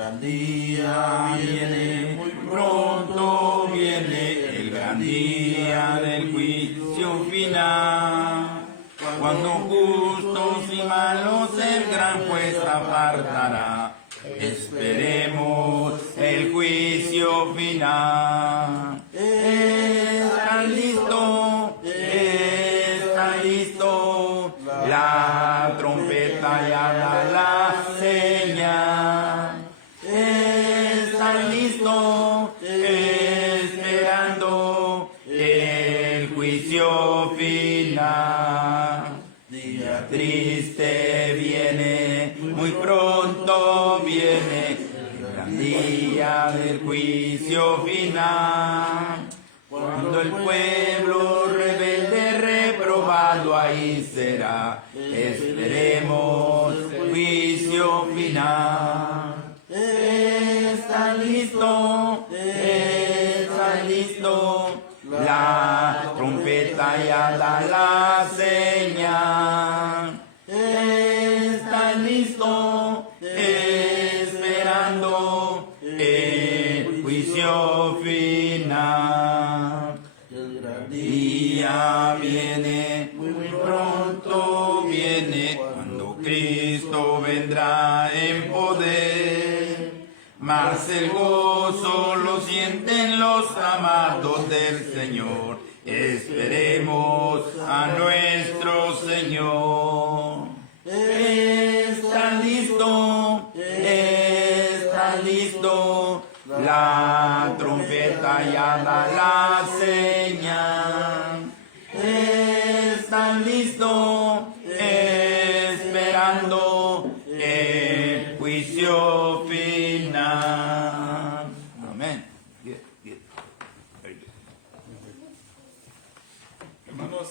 gran día viene, muy pronto viene el gran día del juicio final. Cuando justos y malos el gran juez apartará, esperemos el juicio final. Está listo, la trompeta ya da la señal. Está listo, esperando el juicio final. Día triste viene, muy pronto viene, el gran día del juicio final. Cuando el pueblo rebelde reprobado ahí será, esperemos el juicio final. Está listo, la trompeta ya da la señal. Está listo, esperando el juicio final. El gran día viene, muy pronto viene, cuando Cristo vendrá en poder. Mas el gozo lo sienten los amados del Señor. Esperemos a nuestro Señor. Está listo, la trompeta ya da la señal. Está listo, esperando el juicio final. Amén. Good. Very good. Hermanos,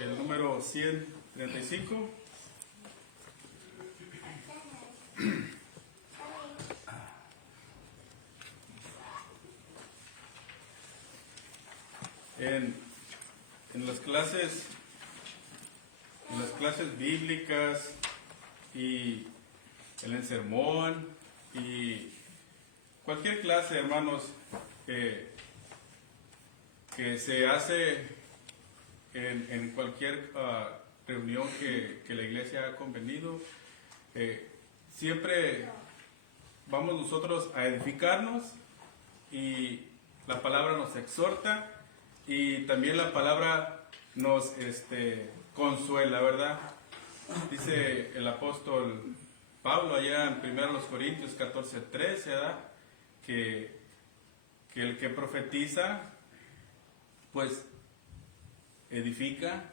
el número 135. En las clases bíblicas y en el sermón y cualquier clase, hermanos, que se hace en cualquier reunión que la iglesia ha convenido, siempre vamos nosotros a edificarnos y la palabra nos exhorta y también la palabra nos consuela, ¿verdad? Dice el apóstol Pablo allá en 1 Corintios 14:13, ¿verdad? Que el que profetiza, pues edifica,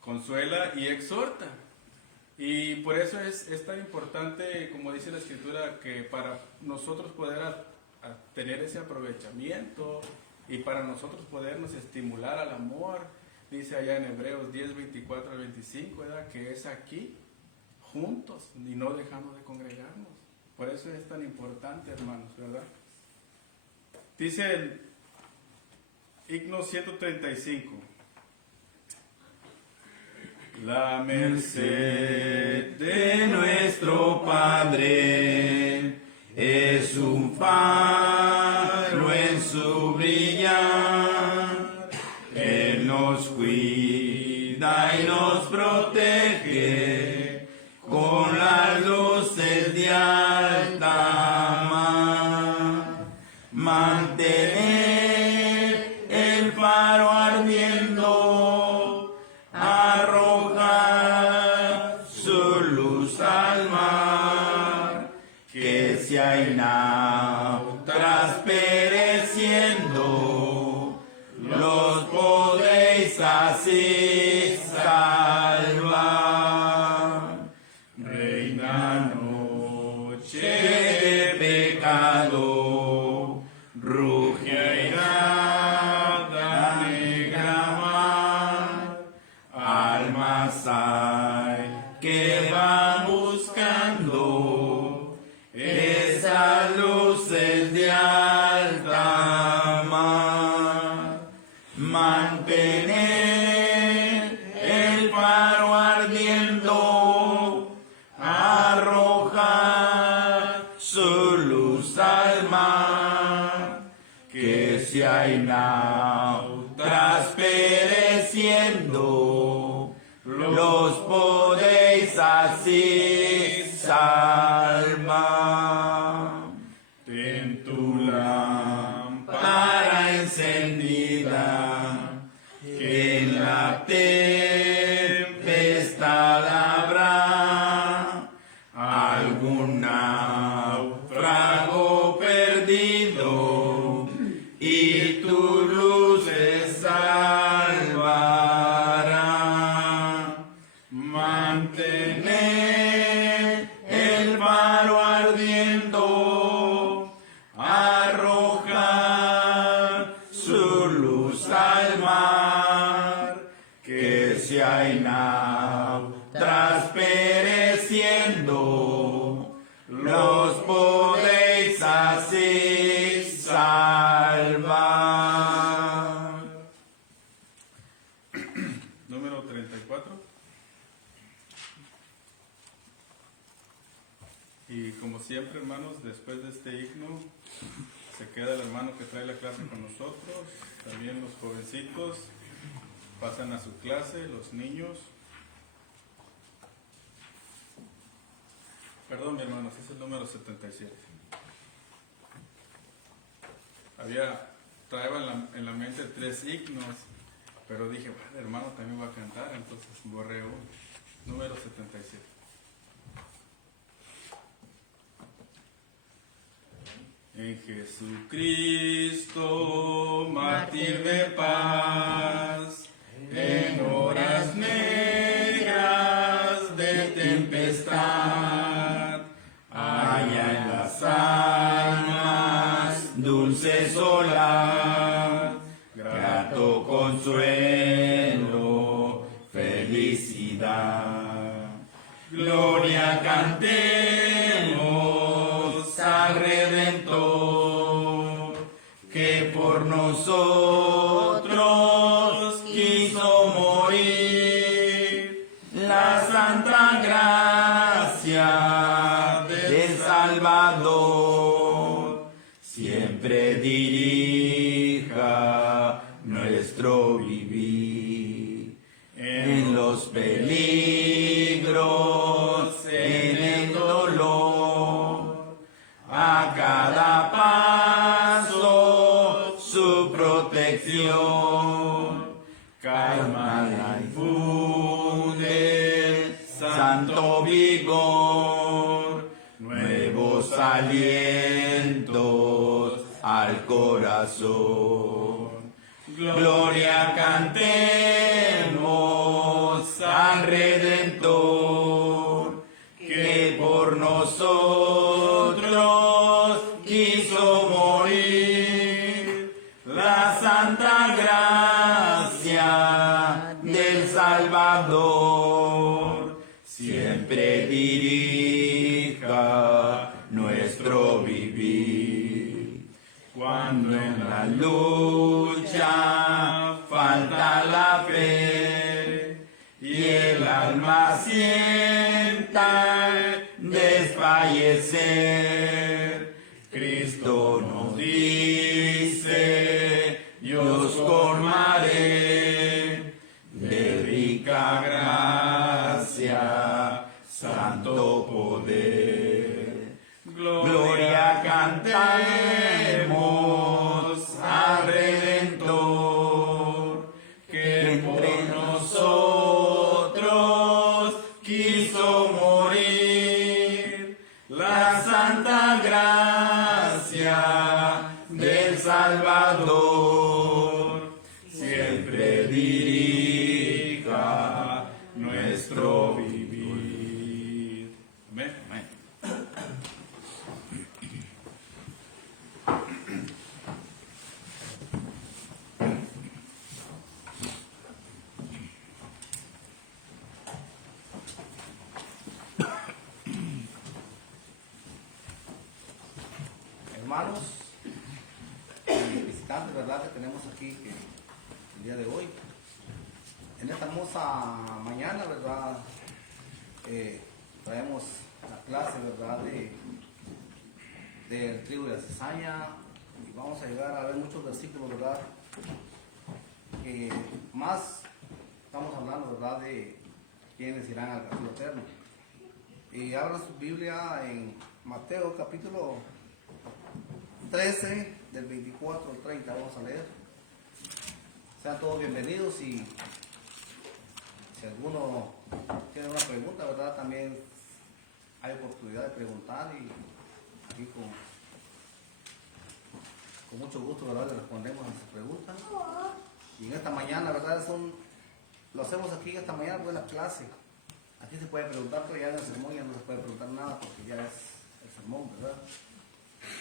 consuela y exhorta. Y por eso es tan importante, como dice la Escritura, que para nosotros poder tener ese aprovechamiento y para nosotros podernos estimular al amor, dice allá en Hebreos 10:24-25, ¿verdad? Que es aquí, juntos y no dejando de congregarnos. Por eso es tan importante, hermanos, ¿verdad? Dice el himno 135. La merced de nuestro Padre es un faro en su brillar. Él nos cuida y nos protege con las luces de alta mar. Mantener el faro ardiendo, arrojar su luz al mar, que si hay náufragos pereciendo, los podéis así salvar. Reina noche de pecado, ruge airada negra mar, almas hay que van buscando esas luces de alta mar. Mantener el faro ardiendo, arrojar si hay náufragas pereciendo, los podéis así salvar. Ten tu Lámpara encendida, que en la tempestad habrá algún náufrago perdido y tu luz te salvará. Mantener el faro ardiendo, arrojar su luz al mar, que si hay náufragas pereciendo, los podéis así salvar. Número 34. Y como siempre, hermanos, después de este himno se queda el hermano que trae la clase con nosotros. También los jovencitos pasan a su clase, los niños. Perdón, mi hermano, ese es el número 77. Traía en la mente 3 himnos, pero dije, bueno, el hermano también va a cantar, entonces borré uno. Número 77. En Jesucristo, mártir de paz, en horas negras de tempestad, haya en las almas dulce solar, grato consuelo, felicidad. Gloria cantemos al Redentor, que por nosotros quiso morir. La santa gracia del Salvador siempre dirija nuestro vivir. En los peligros, en el dolor, a cada paso su protección, calma la infunde, santo vigor, nuevos alientos al corazón. Gloria cantemos al Redentor, que por nosotros quiso morir. La santa gracia del Salvador siempre dirija nuestro vivir. Cuando en la lucha falta la fe y el alma sienta desfallecer, Cristo nos dice: yo os colmaré de rica gracia, santo poder. Gloria cantemos al Redentor, que por nosotros quiso morir. La santa gracia del Salvador siempre dirija nuestro vivir. Amén. Amén. Hermanos y visitantes, ¿verdad?, que tenemos aquí que el día de hoy, en esta hermosa mañana, ¿verdad? Traemos la clase, ¿verdad?, del trigo de la cizaña, y vamos a llegar a ver muchos versículos, ¿verdad? Que más estamos hablando, ¿verdad? De quienes irán al castigo eterno. Y abra su Biblia en Mateo capítulo 13, del 24 al 30, vamos a leer. Sean todos bienvenidos y si alguno tiene una pregunta, ¿verdad? También hay oportunidad de preguntar y aquí con mucho gusto, ¿verdad? Le respondemos a sus preguntas. Y en esta mañana, ¿verdad? Lo hacemos aquí esta mañana, pues la clase. Aquí se puede preguntar, pero ya en el sermón ya no se puede preguntar nada porque ya es el sermón, ¿verdad?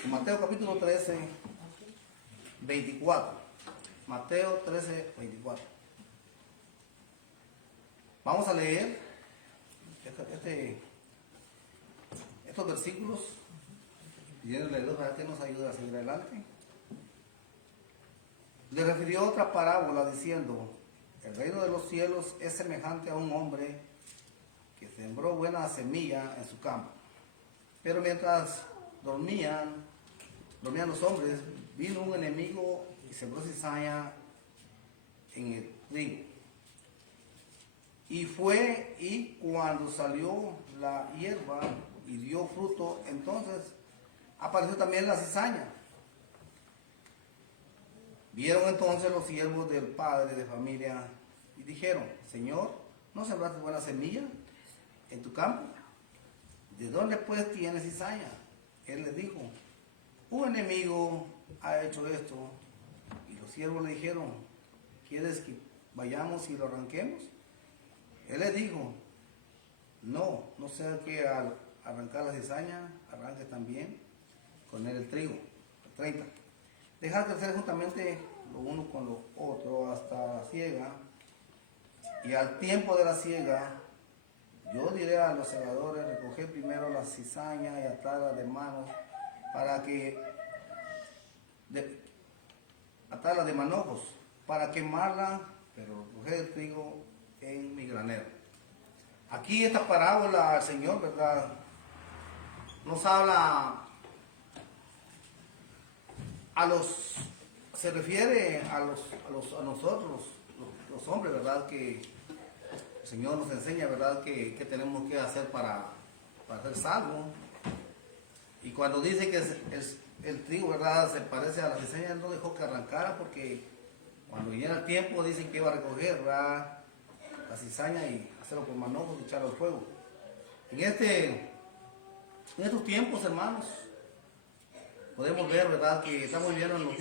En Mateo capítulo 13, 24. Mateo 13, 24. Vamos a leer estos versículos pidiéndole a Dios para que nos ayude a seguir adelante. Le refirió otra parábola diciendo: el reino de los cielos es semejante a un hombre que sembró buena semilla en su campo. Pero mientras dormían los hombres, vino un enemigo y sembró cizaña en el trigo. Y fue, y cuando salió la hierba y dio fruto, entonces apareció también la cizaña. Vieron entonces los siervos del padre de familia y dijeron: Señor, ¿no sembraste buena semilla en tu campo? ¿De dónde pues tienes cizaña? Él les dijo: un enemigo ha hecho esto. Y los siervos le dijeron: ¿quieres que vayamos y lo arranquemos? Él les dijo: no sea que al arrancar la cizaña arranque también con él el trigo. 30. Dejad crecer juntamente lo uno con lo otro hasta la siega, y al tiempo de la siega yo diré a los segadores: recoged primero la cizaña y atadla de manos atarla de manojos para quemarla, pero recoged el trigo en mi granero. Aquí esta parábola, el Señor, ¿verdad?, nos habla se refiere a nosotros, los hombres, ¿verdad?, que el Señor nos enseña, ¿verdad?, que tenemos que hacer para ser salvos. Y cuando dice que el trigo, ¿verdad?, se parece a la cizaña, Él no dejó que arrancara, porque cuando viniera el tiempo dicen que iba a recoger, ¿verdad?, la cizaña y hacerlo por manojos y echarlo al fuego. En estos tiempos, hermanos, podemos ver, ¿verdad?, que estamos viviendo en los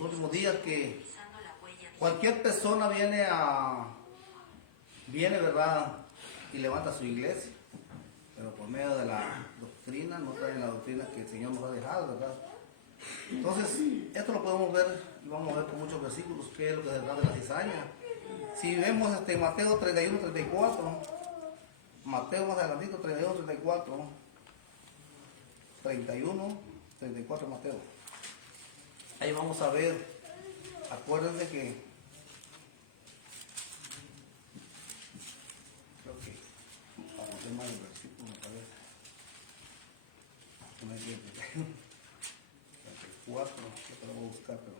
últimos días, que cualquier persona viene, ¿verdad?, y levanta su iglesia, pero por medio de la doctrina, no traen la doctrina que el Señor nos ha dejado, ¿verdad? Entonces, esto lo podemos ver, y vamos a ver con muchos versículos, qué es lo que se trata de la cizaña. Si vemos Mateo 31, 34, Mateo más adelantito, 31, 34, 31, 34 Mateo. Ahí vamos a ver, acuérdense que, creo que, vamos a hacer más el versículo, me parece. No es bien, 34, que lo voy a buscar, pero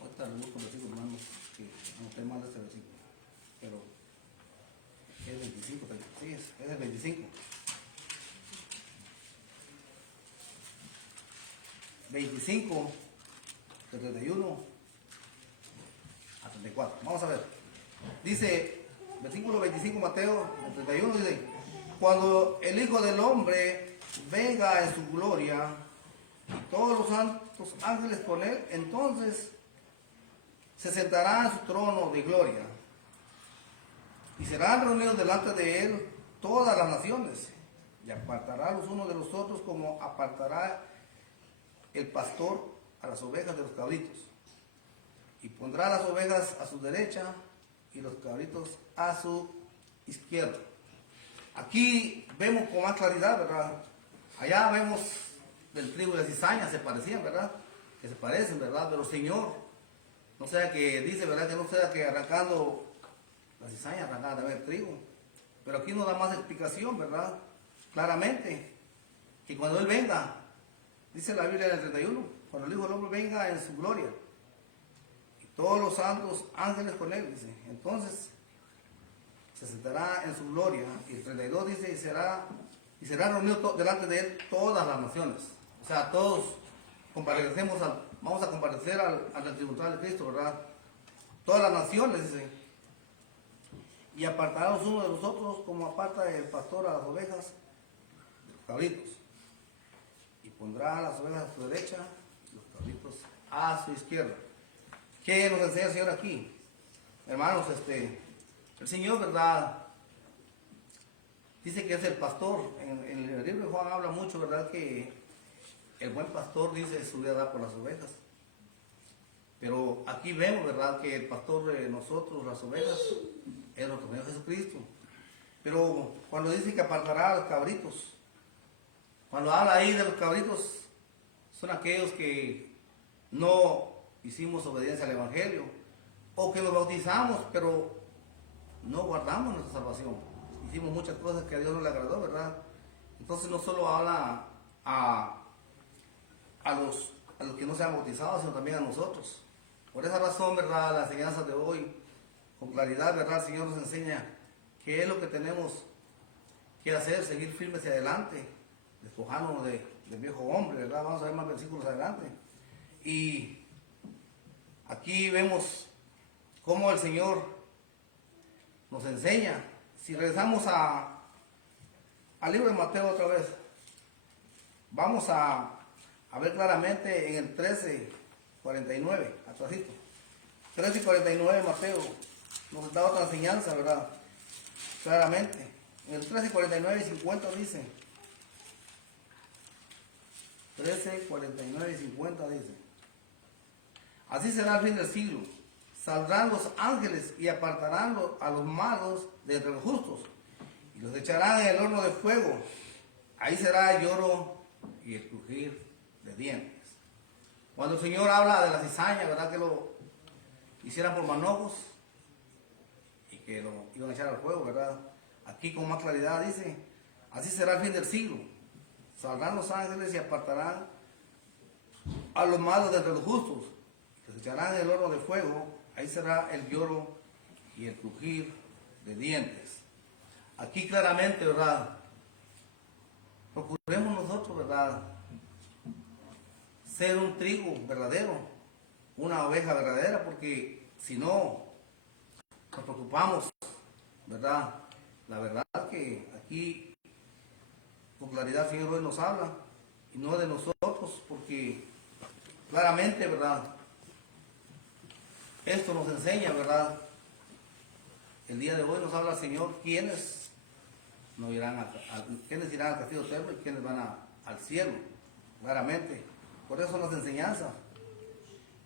ahorita le busco el versículo, hermanos, que anoté mal este versículo, pero es 25, sí, es el 25. 25, de 31 a 34. Vamos a ver. Dice, versículo 25, Mateo 31, dice: cuando el Hijo del Hombre venga en su gloria y todos los santos ángeles con él, entonces se sentará en su trono de gloria y serán reunidos delante de él todas las naciones, y apartará los unos de los otros como apartará el pastor a las ovejas de los cabritos, y pondrá las ovejas a su derecha y los cabritos a su izquierda. Aquí vemos con más claridad, ¿verdad? Allá vemos del trigo y la cizaña, se parecían, ¿verdad? Que se parecen, ¿verdad? Pero Señor, no sea que dice, ¿verdad?, que no sea que arrancando la cizaña arrancada también el trigo. Pero aquí nos da más explicación, ¿verdad? Claramente, que cuando Él venga, dice la Biblia en el 31, cuando el Hijo del Hombre venga en su gloria, y todos los santos ángeles con él, dice, entonces se sentará en su gloria, y el 32 dice, y será reunido delante de él todas las naciones. O sea, todos vamos a comparecer al tribunal de Cristo, ¿verdad? Todas las naciones, dice, y apartará los unos de los otros como aparta el pastor a las ovejas de los cabritos. Y pondrá a las ovejas a su derecha y los cabritos a su izquierda. ¿Qué nos enseña el Señor aquí? Hermanos, el Señor, ¿verdad? Dice que es el pastor. En el libro de Juan habla mucho, ¿verdad? Que el buen pastor dice su vida da por las ovejas. Pero aquí vemos, ¿verdad? Que el pastor de nosotros, las ovejas, es nuestro Señor Jesucristo. Pero cuando dice que apartará a los cabritos, cuando habla ahí de los cabritos, son aquellos que no hicimos obediencia al Evangelio, o que nos bautizamos, pero no guardamos nuestra salvación. Hicimos muchas cosas que a Dios no le agradó, ¿verdad? Entonces no solo habla a los que no se han bautizado, sino también a nosotros. Por esa razón, ¿verdad? La enseñanza de hoy, con claridad, ¿verdad? El Señor nos enseña qué es lo que tenemos que hacer, seguir firmes hacia adelante, despojándonos del viejo hombre, ¿verdad? Vamos a ver más versículos adelante. Y aquí vemos cómo el Señor nos enseña. Si regresamos al libro de Mateo otra vez, vamos a ver claramente en el 13:49, atrásito. 13:49 Mateo nos da otra enseñanza, ¿verdad? Claramente. En el 13:49 y 50 dice. 13:49 y 50 dice. Así será el fin del siglo. Saldrán los ángeles y apartarán a los malos de entre los justos y los echarán en el horno de fuego. Ahí será el lloro y el crujir de dientes. Cuando el Señor habla de la cizaña, ¿verdad? Que lo hicieran por manojos y que lo iban a echar al fuego, ¿verdad? Aquí con más claridad dice, así será el fin del siglo. Saldrán los ángeles y apartarán a los malos de entre los justos. Los echarán en el horno de fuego. Ahí será el lloro y el crujir de dientes. Aquí claramente, ¿verdad? Procuremos nosotros, ¿verdad? Ser un trigo verdadero, una oveja verdadera, porque si no nos preocupamos, ¿verdad? La verdad que aquí con claridad el Señor hoy nos habla y no de nosotros, porque claramente, ¿verdad? Esto nos enseña, ¿verdad? El día de hoy nos habla el Señor quiénes no irán quiénes irán al castigo eterno y quiénes van al cielo, claramente. Por eso las enseñanzas.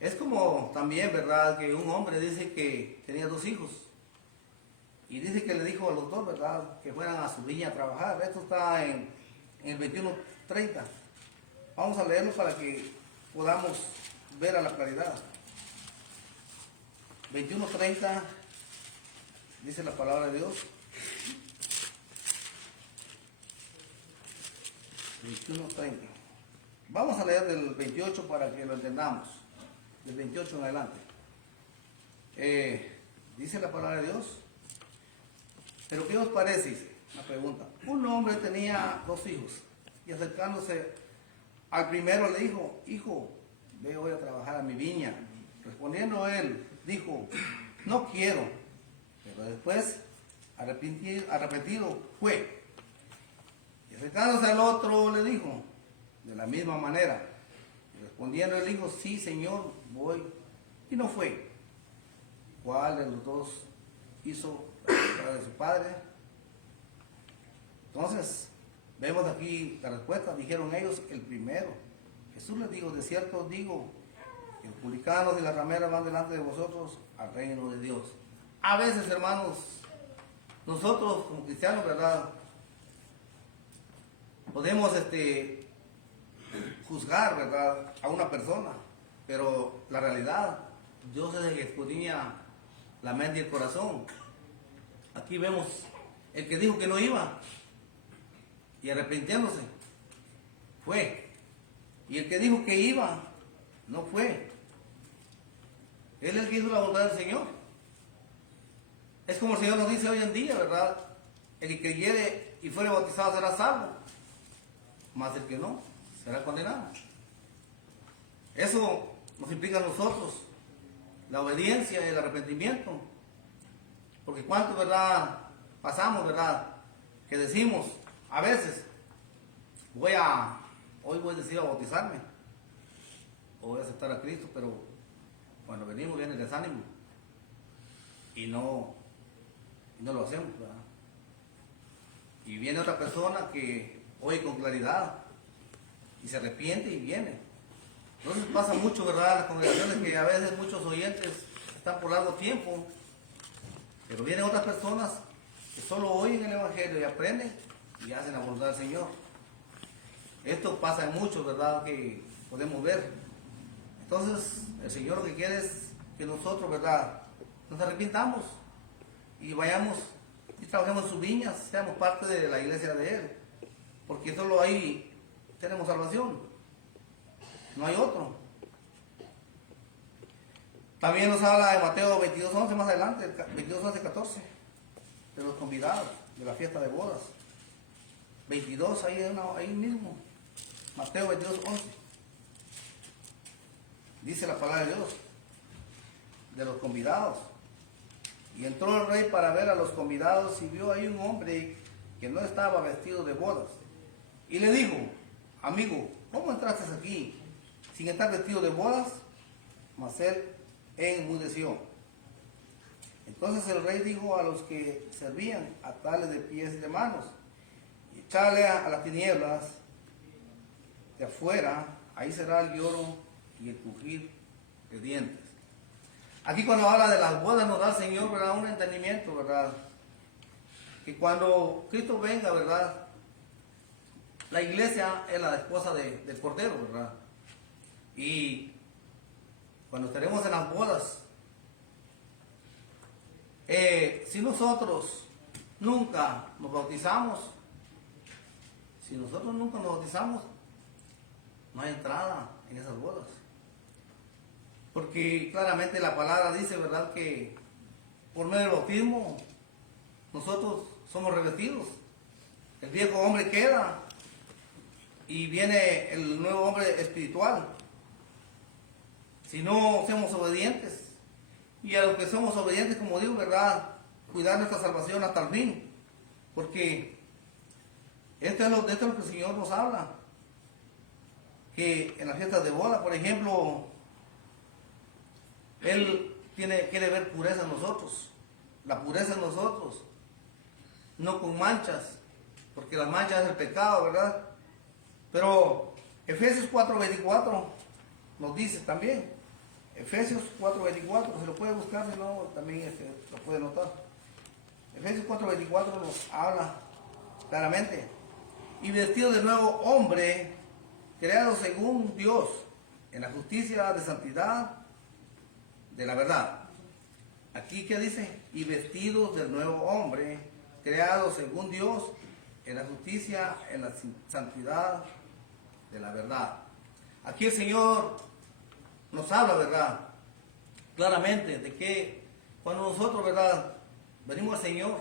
Es como también, ¿verdad? Que un hombre dice que tenía 2 hijos. Y dice que le dijo a los 2, ¿verdad? Que fueran a su viña a trabajar. Esto está en el 21:30. Vamos a leerlo para que podamos ver a la claridad. 21:30 dice la palabra de Dios. 21:30. Vamos a leer del 28 para que lo entendamos. Del 28 en adelante. Dice la palabra de Dios. Pero ¿qué os parece? Dice la pregunta. Un hombre tenía 2 hijos y acercándose al primero le dijo, hijo, ve hoy a trabajar a mi viña. Respondiendo él, dijo, no quiero. Pero después, arrepentido fue. Y acercándose al otro le dijo, de la misma manera. Y respondiendo él dijo, sí, Señor, voy. Y no fue. ¿Cuál de los 2 hizo la voluntad de su padre? Entonces, vemos aquí la respuesta. Dijeron ellos, el primero. Jesús les dijo, de cierto os digo, que los publicanos y las rameras van delante de vosotros al reino de Dios. A veces, hermanos, nosotros como cristianos, ¿verdad? Podemos juzgar, ¿verdad?, a una persona, pero la realidad, Dios es el que escudriña la mente y el corazón. Aquí vemos el que dijo que no iba y arrepintiéndose fue Y el que dijo que iba, no fue. Él es el que hizo la voluntad del Señor. Es como el Señor nos dice hoy en día, ¿verdad? El que creyere y fuere bautizado será salvo, mas el que no, será condenado. Eso nos implica a nosotros la obediencia y el arrepentimiento. Porque cuánto, ¿verdad? Pasamos, ¿verdad? Que decimos, a veces, hoy voy a decir a bautizarme, o voy a aceptar a Cristo, pero cuando venimos viene el desánimo y no lo hacemos, ¿verdad? Y viene otra persona que oye con claridad y se arrepiente y viene. Entonces pasa mucho, ¿verdad? En las congregaciones que a veces muchos oyentes están por largo tiempo, pero vienen otras personas que solo oyen el Evangelio y aprenden y hacen la voluntad del Señor. Esto pasa en muchos, ¿verdad? Que podemos ver. Entonces el Señor lo que quiere es que nosotros, ¿verdad? Nos arrepintamos y vayamos y trabajemos en sus viñas, seamos parte de la iglesia de Él, porque solo ahí tenemos salvación, no hay otro. También nos habla de Mateo 22:11 más adelante, 22:11-14, de los convidados de la fiesta de bodas. 22, ahí mismo, Mateo 22:11. Dice la palabra de Dios, de los convidados. Y entró el rey para ver a los convidados y vio ahí un hombre que no estaba vestido de bodas. Y le dijo, amigo, ¿cómo entraste aquí sin estar vestido de bodas? Mas él enmudeció. Entonces el rey dijo a los que servían, atale de pies y de manos, y echale a las tinieblas de afuera, ahí será el lloro y el crujir de dientes. Aquí cuando habla de las bodas nos da el Señor, ¿verdad? Un entendimiento, ¿verdad? Que cuando Cristo venga, ¿verdad? La iglesia es la esposa del Cordero, ¿verdad? Y cuando estaremos en las bodas, si nosotros nunca nos bautizamos, no hay entrada en esas bodas. Porque claramente la palabra dice, ¿verdad?, que por medio del bautismo nosotros somos revestidos. El viejo hombre queda y viene el nuevo hombre espiritual. Si no somos obedientes, y a los que somos obedientes, como digo, ¿verdad?, cuidar nuestra salvación hasta el fin. Porque esto es lo que el Señor nos habla. Que en las fiestas de boda, por ejemplo, Él quiere ver pureza en nosotros, la pureza en nosotros, no con manchas, porque las manchas es el pecado, ¿verdad? Pero Efesios 4:24 nos dice también, Efesios 4:24, se lo puede buscar, si no, también lo puede notar. Efesios 4:24 nos habla claramente, y vestido de nuevo hombre, creado según Dios, en la justicia de santidad, de la verdad. Aquí que dice, y vestidos del nuevo hombre, creado según Dios, en la justicia, en la santidad de la verdad. Aquí el Señor nos habla, ¿verdad?, claramente de que cuando nosotros, ¿verdad?, venimos al Señor,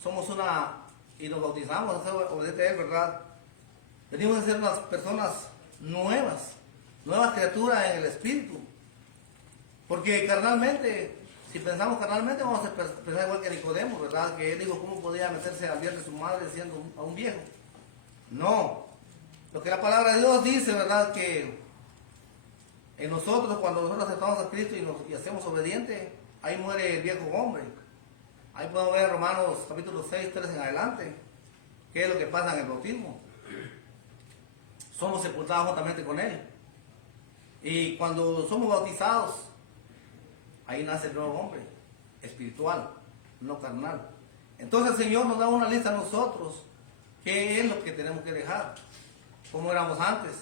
somos y nos bautizamos, a ser obedientes a Él, ¿verdad?, venimos a ser unas personas nuevas criaturas en el Espíritu. Porque carnalmente, si pensamos carnalmente, vamos a pensar igual que Nicodemo, ¿verdad? Que él dijo, ¿cómo podía meterse al vientre de su madre siendo a un viejo? No. Lo que la palabra de Dios dice, ¿verdad? Que en nosotros, cuando nosotros aceptamos a Cristo y hacemos obedientes, ahí muere el viejo hombre. Ahí podemos ver Romanos capítulo 6, 3 en adelante, qué es lo que pasa en el bautismo. Somos sepultados juntamente con Él. Y cuando somos bautizados, ahí nace el nuevo hombre, espiritual, no carnal. Entonces el Señor nos da una lista a nosotros, qué es lo que tenemos que dejar, como éramos antes.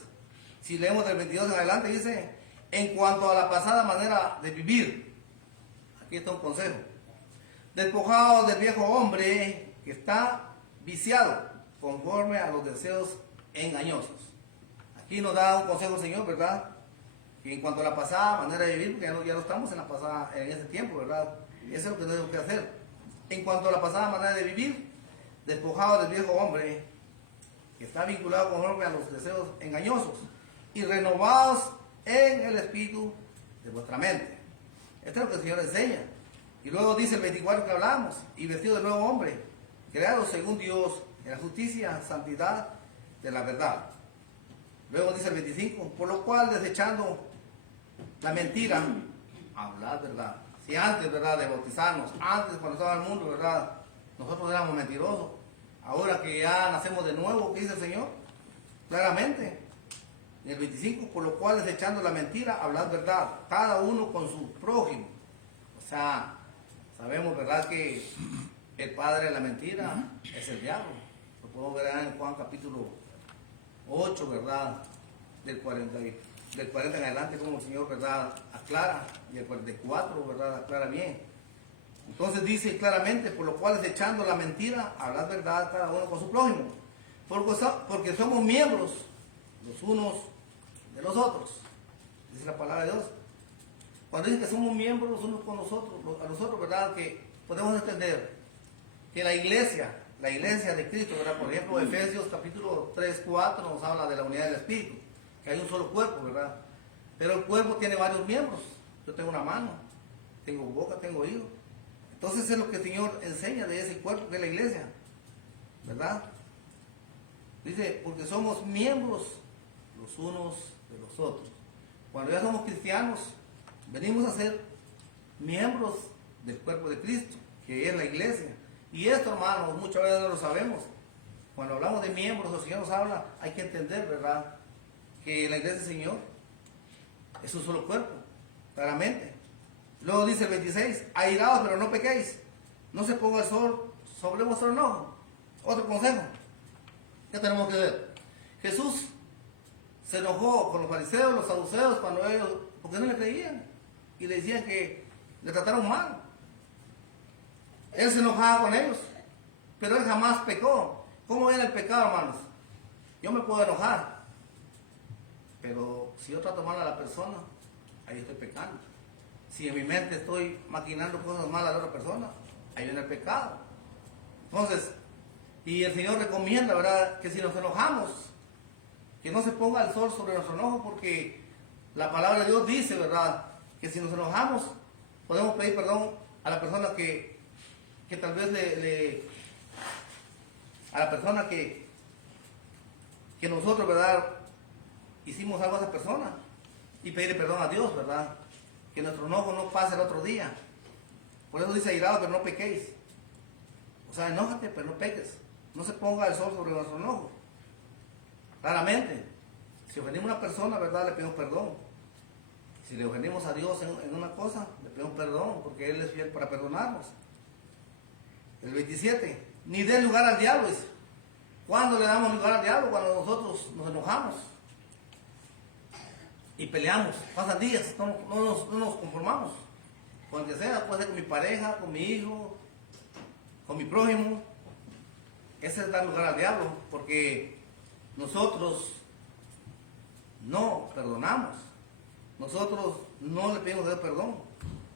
Si leemos del 22 en adelante, dice, en cuanto a la pasada manera de vivir, aquí está un consejo, despojados del viejo hombre que está viciado, conforme a los deseos engañosos. Aquí nos da un consejo el Señor, ¿verdad? Que en cuanto a la pasada manera de vivir, porque ya no estamos en la pasada, en ese tiempo, ¿verdad? Eso es lo que tenemos que hacer. En cuanto a la pasada manera de vivir, despojado del viejo hombre, que está vinculado conforme a los deseos engañosos, y renovados en el espíritu de vuestra mente. Esto es lo que el Señor enseña. Y luego dice el 24 que hablamos, y vestido de nuevo hombre, creado según Dios, en la justicia, santidad de la verdad. Luego dice el 25, por lo cual desechando la mentira, hablar verdad. Si antes, ¿verdad?, de bautizarnos, antes cuando estaba el mundo, ¿verdad?, nosotros éramos mentirosos. Ahora que ya nacemos de nuevo, ¿qué dice el Señor? Claramente. En el 25, por lo cual desechando la mentira, hablar verdad, cada uno con su prójimo. O sea, sabemos, ¿verdad?, que el padre de la mentira es el diablo. Lo podemos ver en Juan capítulo 8, ¿verdad?, del 40 en adelante, como el Señor, ¿verdad?, aclara, y el 44, ¿verdad?, aclara bien. Entonces dice claramente, por lo cual desechando la mentira, hablar verdad cada uno con su prójimo, porque somos miembros los unos de los otros, dice la palabra de Dios. Cuando dice que somos miembros los unos con nosotros, a nosotros, ¿verdad?, que podemos entender que la iglesia de Cristo, ¿verdad?, por ejemplo, Efesios capítulo 3, 4 nos habla de la unidad del Espíritu, que hay un solo cuerpo, ¿verdad? Pero el cuerpo tiene varios miembros. Yo tengo una mano, tengo boca, tengo oído. Entonces es lo que el Señor enseña de ese cuerpo que es la iglesia, ¿verdad? Dice, porque somos miembros los unos de los otros. Cuando ya somos cristianos, venimos a ser miembros del cuerpo de Cristo, que es la iglesia. Y esto, hermanos, muchas veces no lo sabemos. Cuando hablamos de miembros, el Señor nos habla, hay que entender, ¿verdad?, que la iglesia del Señor es un solo cuerpo, claramente. Luego dice el 26, airaos pero no pequéis, no se ponga el sol sobre vuestro enojo. Otro consejo, ¿qué tenemos que ver? Jesús se enojó con los fariseos, los saduceos, cuando ellos, porque no le creían, y le decían que le trataron mal. Él se enojaba con ellos, pero él jamás pecó. ¿Cómo era el pecado, hermanos? Yo me puedo enojar, pero si yo trato mal a la persona, ahí estoy pecando. Si en mi mente estoy maquinando cosas malas a la otra persona, ahí viene el pecado. Entonces, y el Señor recomienda, ¿verdad?, que si nos enojamos, que no se ponga el sol sobre nuestro enojo, porque la palabra de Dios dice, ¿verdad?, que si nos enojamos, podemos pedir perdón a la persona que tal vez a la persona que nosotros, ¿verdad?, hicimos algo a esa persona, y pedirle perdón a Dios, ¿verdad?, que nuestro enojo no pase el otro día. Por eso dice airados pero no pequéis. O sea, enójate pero no peques. No se ponga el sol sobre nuestro enojo. Claramente, si ofendimos a una persona, ¿verdad?, le pedimos perdón. Si le ofendimos a Dios en una cosa, le pedimos perdón, porque Él es fiel para perdonarnos. El 27, ni dé lugar al diablo. Dice. ¿Cuándo le damos lugar al diablo? Cuando nosotros nos enojamos y peleamos. Pasan días, no nos conformamos. Con el que sea, puede ser con mi pareja, con mi hijo, con mi prójimo. Ese es dar lugar al diablo, porque nosotros no perdonamos. Nosotros no le pedimos a Dios perdón.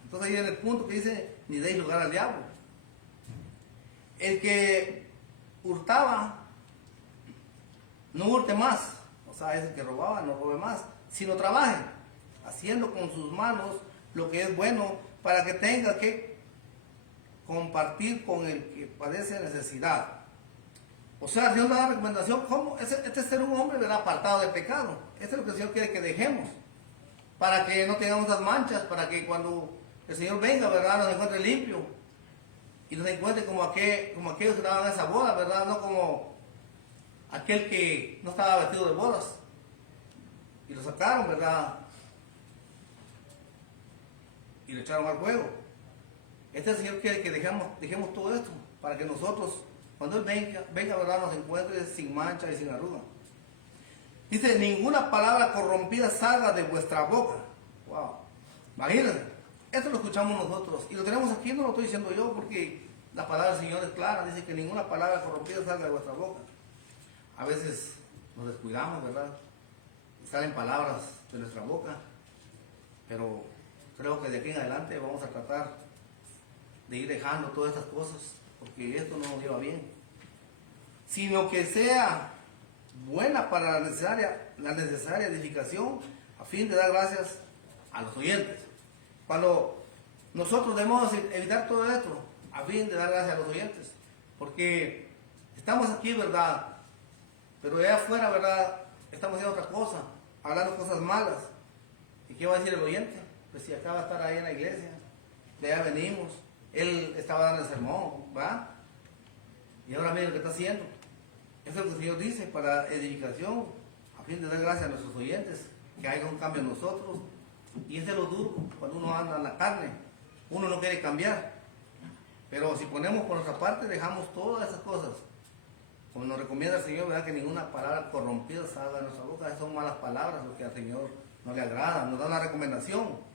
Entonces ahí en el punto que dice, ni deis lugar al diablo. El que hurtaba, no hurte más. O sea, es el que robaba, no robe más. Sino trabaje, haciendo con sus manos lo que es bueno, para que tenga que compartir con el que padece necesidad. O sea, el Señor da la recomendación, ¿cómo? Este es ser un hombre, ¿verdad?, apartado del pecado. Esto es lo que el Señor quiere que dejemos, para que no tengamos las manchas, para que cuando el Señor venga, ¿verdad?, nos encuentre limpio, y nos encuentre como aquellos que estaban en esa boda, ¿verdad?, no como aquel que no estaba vestido de bodas, y lo sacaron, ¿verdad?, y lo echaron al fuego. Este Señor quiere que dejemos todo esto, para que nosotros, cuando Él venga, ¿verdad?, nos encuentre sin mancha y sin arruga. Dice, ninguna palabra corrompida salga de vuestra boca. Wow. Imagínense, esto lo escuchamos nosotros, y lo tenemos aquí, no lo estoy diciendo yo, porque la palabra del Señor es clara, dice que ninguna palabra corrompida salga de vuestra boca. A veces nos descuidamos, ¿verdad? salen palabras de nuestra boca, pero creo que de aquí en adelante vamos a tratar de ir dejando todas estas cosas, porque esto no nos lleva bien, sino que sea buena para la necesaria edificación, a fin de dar gracias a los oyentes. Cuando nosotros debemos evitar todo esto, a fin de dar gracias a los oyentes, porque estamos aquí, ¿verdad? Pero allá afuera, ¿verdad? Estamos haciendo otra cosa, hablando cosas malas. ¿Y qué va a decir el oyente? Pues si acaba de estar ahí en la iglesia, de allá venimos, él estaba dando el sermón, ¿va? Y ahora mira lo que está haciendo. Eso es lo que el Señor dice, para edificación, a fin de dar gracias a nuestros oyentes, que haya un cambio en nosotros. Y ese es lo duro, cuando uno anda en la carne, uno no quiere cambiar. Pero si ponemos por nuestra parte, dejamos todas esas cosas. Como nos recomienda el Señor, ¿verdad? Que ninguna palabra corrompida salga de nuestra boca. Esas son malas palabras, lo que al Señor no le agrada, nos da una recomendación.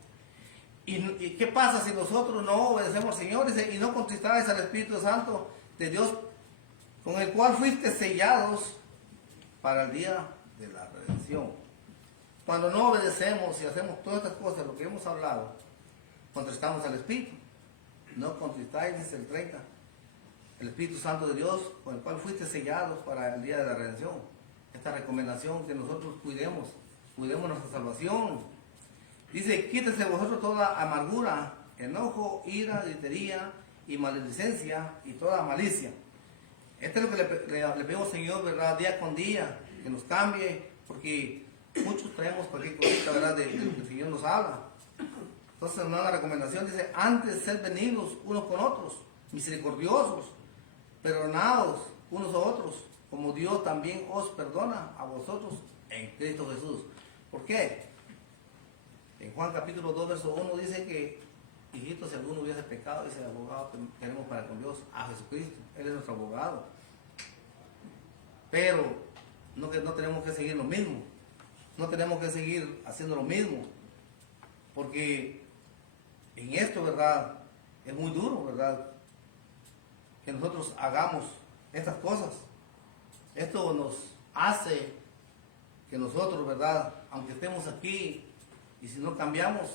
¿Y qué pasa si nosotros no obedecemos al Señor? Dice, y no contristáis al Espíritu Santo de Dios, con el cual fuiste sellados para el día de la redención. Cuando no obedecemos y hacemos todas estas cosas, lo que hemos hablado, contristamos al Espíritu. No contristáis, dice el 30, el Espíritu Santo de Dios, con el cual fuiste sellados para el día de la redención. Esta recomendación que nosotros cuidemos nuestra salvación. Dice, quítese vosotros toda amargura, enojo, ira, gritería y maledicencia y toda malicia. Esto es lo que le pedimos, Señor, ¿verdad? Día con día, que nos cambie, porque muchos traemos cualquier cosita, ¿verdad? De lo que el Señor nos habla. Entonces, una recomendación dice, antes sed benignos unos con otros, misericordiosos, perdonados unos a otros, como Dios también os perdona a vosotros en Cristo Jesús. ¿Por qué? En Juan capítulo 2, verso 1 dice que, hijitos, si alguno hubiese pecado, dice el abogado que tenemos para con Dios, a Jesucristo. Él es nuestro abogado. Pero no tenemos que seguir lo mismo. No tenemos que seguir haciendo lo mismo. Porque en esto, ¿verdad? Es muy duro, ¿verdad? Que nosotros hagamos estas cosas. Esto nos hace que nosotros, ¿verdad? Aunque estemos aquí y si no cambiamos,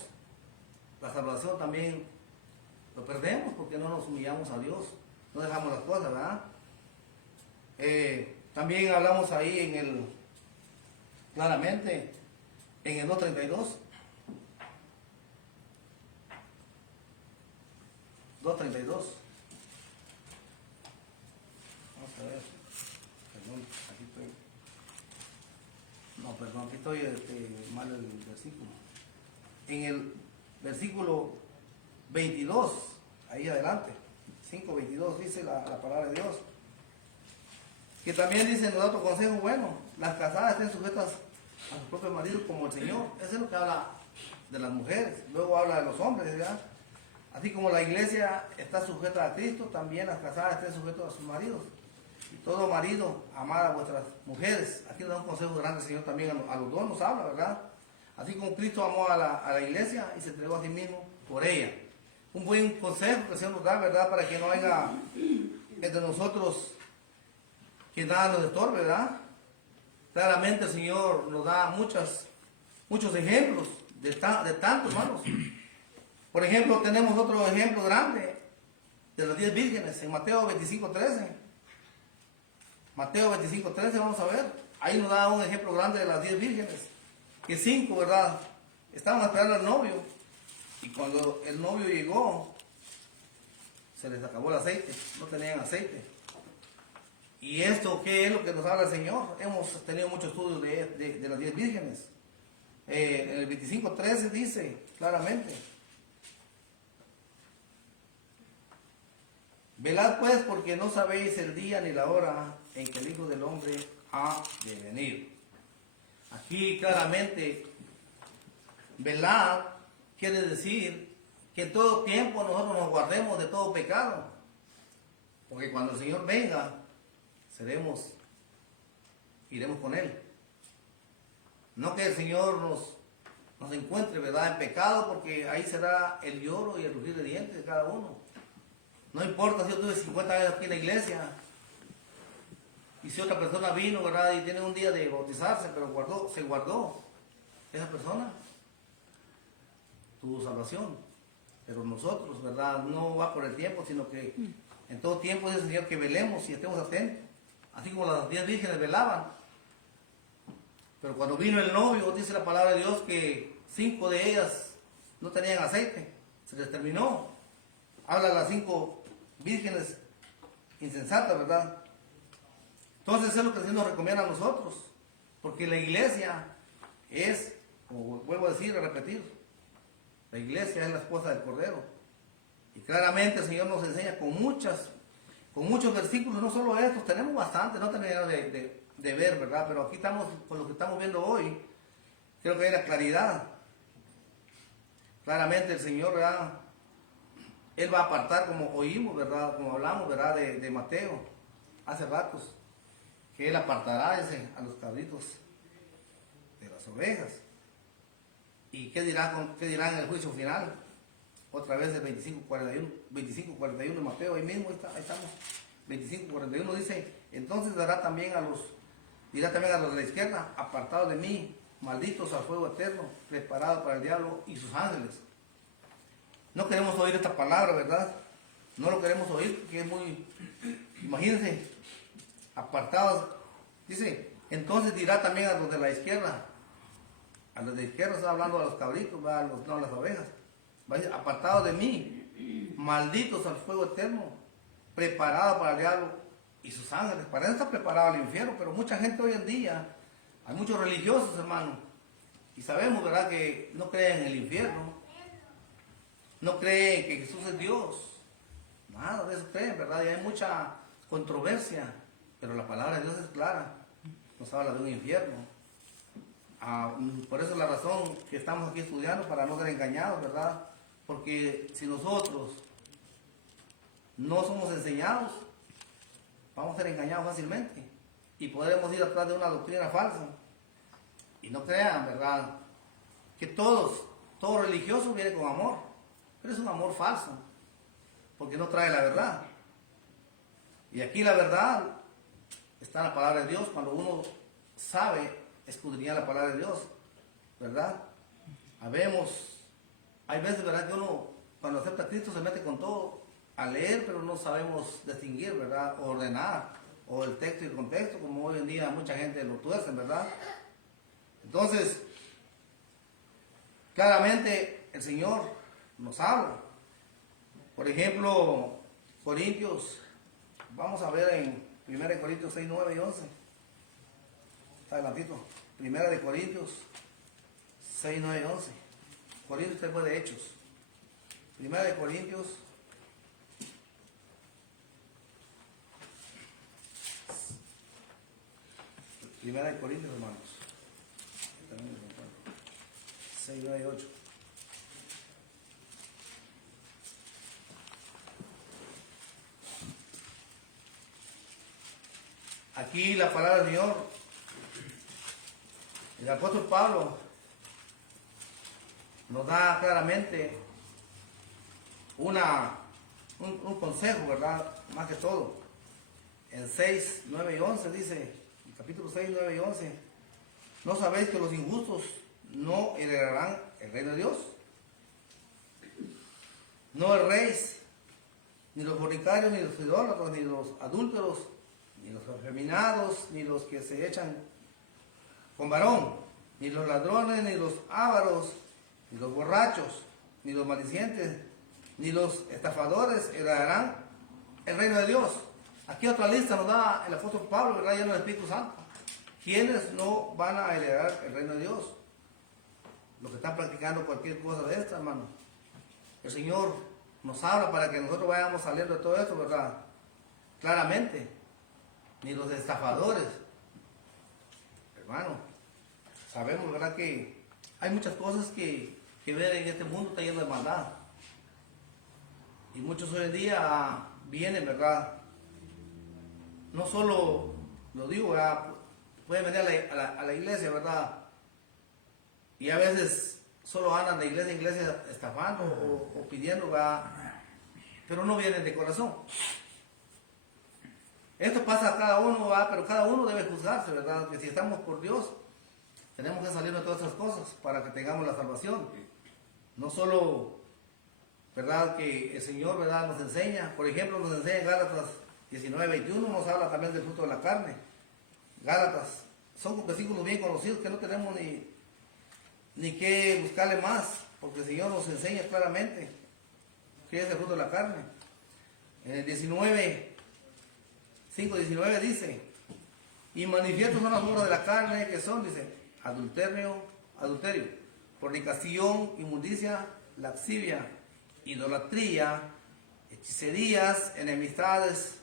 la salvación también lo perdemos porque no nos humillamos a Dios. No dejamos las cosas, ¿verdad? También hablamos ahí claramente, en el 2.32. 2.32. Vamos a ver. Perdón, aquí estoy. No, perdón, aquí estoy mal el versículo. En el versículo 22, ahí adelante, 5.22 dice la palabra de Dios. Que también dice, nos da otro consejo bueno, las casadas estén sujetas a sus propios maridos como el Señor. Eso es lo que habla de las mujeres. Luego habla de los hombres, ¿verdad? Así como la iglesia está sujeta a Cristo, también las casadas estén sujetas a sus maridos. Y todo marido, amad a vuestras mujeres. Aquí nos da un consejo grande el Señor también, a los dos nos habla, ¿verdad? Así como Cristo amó a la iglesia y se entregó a sí mismo por ella. Un buen consejo que el Señor nos da, ¿verdad? Para que no haya entre nosotros que nada nos estorbe, ¿verdad? Claramente el Señor nos da muchos ejemplos de tantos, hermanos. Por ejemplo, tenemos otro ejemplo grande de las 10 vírgenes en Mateo 25.13. Mateo 25.13, vamos a ver. Ahí nos da un ejemplo grande de las 10 vírgenes. Que 5, ¿verdad? Estaban esperando al novio. Y cuando el novio llegó, se les acabó el aceite. No tenían aceite. ¿Y esto qué es lo que nos habla el Señor? Hemos tenido muchos estudios de las 10 vírgenes. En el 25.13 dice claramente: velad pues, porque no sabéis el día ni la hora en que el Hijo del Hombre ha de venir. Aquí claramente, velad quiere decir que en todo tiempo nosotros nos guardemos de todo pecado. Porque cuando el Señor venga, iremos con Él. No que el Señor nos encuentre, ¿verdad?, en pecado, porque ahí será el lloro y el rugir de dientes de cada uno. No importa si yo tuve 50 años aquí en la iglesia y si otra persona vino, ¿verdad?, y tiene un día de bautizarse, pero se guardó. esa persona tuvo salvación. Pero nosotros, ¿verdad? No va por el tiempo, sino que en todo tiempo dice el Señor que velemos y estemos atentos. Así como las 10 vírgenes velaban. Pero cuando vino el novio, dice la palabra de Dios que 5 de ellas no tenían aceite. Se les terminó. Habla de las 5 vírgenes insensatas, ¿verdad? Entonces eso es lo que el Señor nos recomienda a nosotros. Porque la iglesia es, como vuelvo a decir, a repetir, la iglesia es la esposa del Cordero. Y claramente el Señor nos enseña con muchos versículos, no solo estos, tenemos bastantes, no tenemos de ver, ¿verdad? Pero aquí estamos, con lo que estamos viendo hoy, creo que hay la claridad. Claramente el Señor, ¿verdad? Él va a apartar, como oímos, ¿verdad? Como hablamos, ¿verdad? De Mateo, hace ratos, que Él apartará a los cabritos de las ovejas. ¿Y qué dirán en el juicio final? Otra vez el 25:41 de Mateo, ahí mismo ahí estamos. 25:41 dice, entonces dirá también a los de la izquierda, apartados de mí, malditos al fuego eterno, preparado para el diablo y sus ángeles. No queremos oír esta palabra, ¿verdad? No lo queremos oír porque es muy, imagínense, apartados. Dice, entonces dirá también a los de la izquierda. A los de la izquierda está hablando a los cabritos, no a las ovejas. Va a decir, apartados de mí, malditos al fuego eterno, preparado para el diablo y sus ángeles. Para eso está preparado el infierno, pero mucha gente hoy en día, hay muchos religiosos, hermanos, y sabemos, ¿verdad?, que no creen en el infierno, no creen que Jesús es Dios, nada de eso creen, ¿verdad? Y hay mucha controversia, pero la palabra de Dios es clara, nos habla de un infierno. Por eso es la razón que estamos aquí estudiando, para no ser engañados, ¿verdad? Porque si nosotros no somos enseñados, vamos a ser engañados fácilmente y podremos ir atrás de una doctrina falsa. Y no crean, ¿verdad?, que todo religioso viene con amor, pero es un amor falso, porque no trae la verdad. Y aquí la verdad está en la palabra de Dios, cuando uno sabe escudriñar la palabra de Dios, ¿verdad? Hay veces, ¿verdad?, que uno cuando acepta a Cristo se mete con todo a leer, pero no sabemos distinguir, ¿verdad?, o ordenar, o el texto y el contexto, como hoy en día mucha gente lo tuerce, ¿verdad? Entonces, claramente el Señor nos habla. Por ejemplo, Corintios, vamos a ver en 1 Corintios 6, 9 y 11. Está adelantito. 1 Corintios 6, 9 y 11. Corintios después de Hechos. 1 Corintios 1 Corintios, hermanos. 6, 9 y 8. Aquí la palabra del Señor, el apóstol Pablo nos da claramente un consejo, ¿verdad? Más que todo. En 6, 9 y 11 dice, en capítulo 6, 9 y 11, ¿no sabéis que los injustos no heredarán el reino de Dios? No erréis, ni los fornicarios, ni los idólatras, ni los adúlteros, ni los afeminados, ni los que se echan con varón, ni los ladrones, ni los ávaros, ni los borrachos, ni los maldicientes, ni los estafadores heredarán el reino de Dios. Aquí otra lista nos da el apóstol Pablo, ¿verdad?, lleno del Espíritu Santo. ¿Quiénes no van a heredar el reino de Dios? Los que están practicando cualquier cosa de esta, hermano. El Señor nos habla para que nosotros vayamos saliendo de todo esto, ¿verdad? Claramente. Ni los estafadores. Hermano, sabemos, ¿verdad?, que hay muchas cosas que ver en este mundo está lleno de maldad. Y muchos hoy en día vienen, ¿verdad? No solo, lo digo, ¿verdad?, pueden venir a la iglesia, ¿verdad?, y a veces solo andan de iglesia en iglesia estafando o pidiendo, ¿verdad?, pero no vienen de corazón. Esto pasa a cada uno, ¿verdad?, pero cada uno debe juzgarse, ¿verdad?, que si estamos por Dios, tenemos que salirnos de todas estas cosas para que tengamos la salvación. No solo, ¿verdad?, que el Señor, ¿verdad?, nos enseña. Por ejemplo, nos enseña en Gálatas 19:21, nos habla también del fruto de la carne. Gálatas, son versículos bien conocidos que no tenemos ni que buscarle más, porque el Señor nos enseña claramente qué es el fruto de la carne. En el 5:19 dice, y manifiestos son las obras de la carne, que son, dice, adulterio, fornicación, inmundicia, lascivia, idolatría, hechicerías, enemistades,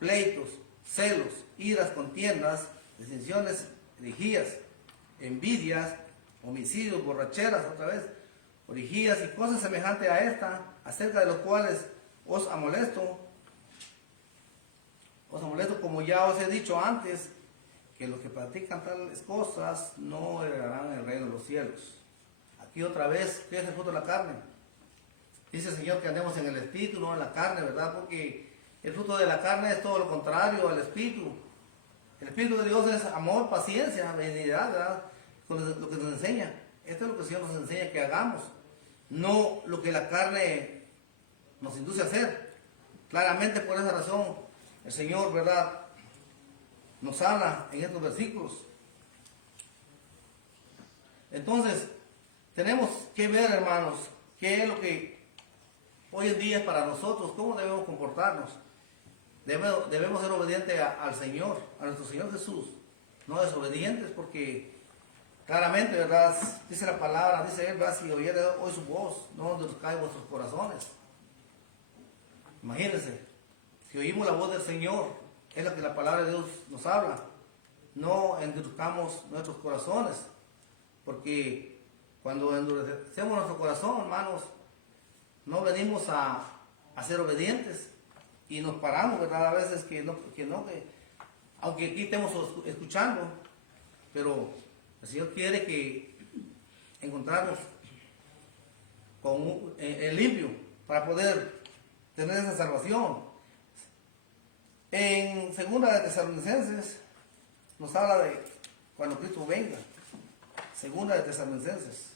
pleitos, celos, iras, contiendas, disensiones, herejías, envidias, homicidios, borracheras, otra vez, orgías y cosas semejantes a esta, acerca de los cuales os amolesto, como ya os he dicho antes, que los que practican tales cosas no heredarán el reino de los cielos. Aquí otra vez, ¿qué es el fruto de la carne? Dice el Señor que andemos en el espíritu, no en la carne, ¿verdad? Porque el fruto de la carne es todo lo contrario al espíritu. El espíritu de Dios es amor, paciencia, benignidad, ¿verdad? Lo que nos enseña. Esto es lo que el Señor nos enseña que hagamos, no lo que la carne nos induce a hacer. Claramente por esa razón el Señor, ¿verdad?, nos habla en estos versículos. Entonces, tenemos que ver, hermanos, qué es lo que hoy en día es para nosotros, cómo debemos comportarnos. Debemos ser obedientes al Señor, a nuestro Señor Jesús, no desobedientes, porque claramente, ¿verdad?, dice la palabra, dice Él, ¿verdad?, si oyere hoy su voz, no endurezcáis vuestros corazones. Imagínense, si oímos la voz del Señor, es lo que la palabra de Dios nos habla. No endurezcamos nuestros corazones, porque cuando endurecemos nuestro corazón, hermanos, no venimos a ser obedientes y nos paramos, ¿verdad? A veces que aunque aquí estemos escuchando, pero el Señor quiere que encontrarnos con el limpio para poder tener esa salvación. En 2 de Tesalonicenses nos habla de cuando Cristo venga. 2 de Tesalonicenses,